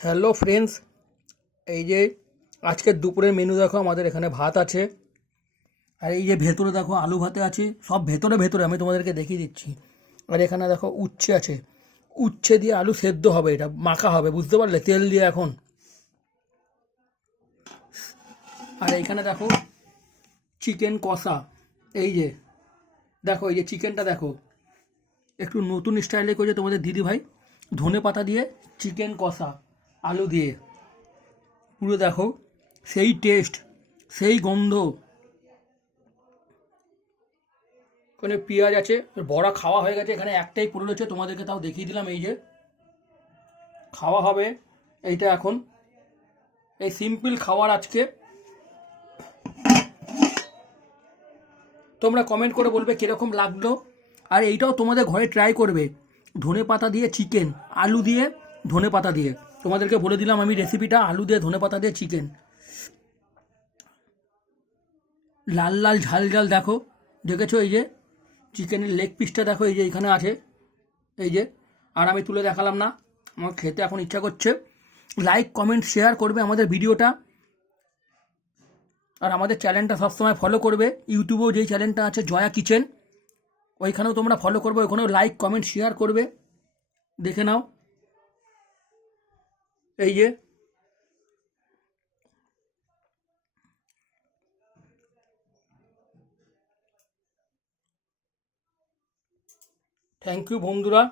Hello friends, এই যে আজকের দুপুরের মেনু দেখো, আমাদের এখানে ভাত আছে। আর এই যে ভেতরে দেখো আলু ভাতে আছে, সব ভেতরে ভেতরে আমি তোমাদেরকে দেখিয়ে দিচ্ছি। আর এখানে দেখো উচ্ছে আছে, উচ্ছে দিয়ে আলু সেদ্ধ হবে, এটা মাখা হবে, বুঝতে পারলে, তেল দিয়ে এখন। আর এইখানে দেখো চিকেন কষা। এই যে দেখো, এই যে চিকেনটা দেখো, একটু নতুন স্টাইলে করেছে তোমাদের দিদি ভাই, ধনে পাতা দিয়ে চিকেন কষা আলু দিয়ে, পুরো দেখো সেই টেস্ট, সেই গন্ধ। ওখানে পেঁয়াজ আছে, বড়া খাওয়া হয়ে গেছে, এখানে একটাই পড়ে রয়েছে, তোমাদেরকে তাও দেখিয়ে দিলাম। এই যে খাওয়া হবে এইটা এখন, এই সিম্পল খাবার আজকে। তোমরা কমেন্ট করে বলবে কীরকম লাগলো। আর এইটাও তোমাদের ঘরে ট্রাই করবে, ধনে পাতা দিয়ে চিকেন, আলু দিয়ে ধনে পাতা দিয়ে। তোমাদেরকে বলে দিলাম আমি রেসিপিটা, আলু দিয়ে ধনে পাতা দিয়ে চিকেন, লাল লাল ঝাল ঝাল। দেখো, দেখেছো? এই যে চিকেনের লেগ পিসটা দেখো, এই যে এখানে আছে, এই যে। আর আমি তুলে দেখালাম না, আমার খেতে এখন ইচ্ছা করছে। লাইক কমেন্ট শেয়ার করবে আমাদের ভিডিওটা, আর আমাদের চ্যানেলটা সবসময় ফলো করবে। ইউটিউবেও যেই চ্যানেলটা আছে জয়া কিচেন, ওইখানেও তোমরা ফলো করবে, ওইখানেও লাইক কমেন্ট শেয়ার করবে, দেখে নাও। এই যে থ্যাংক ইউ বন্ধুরা।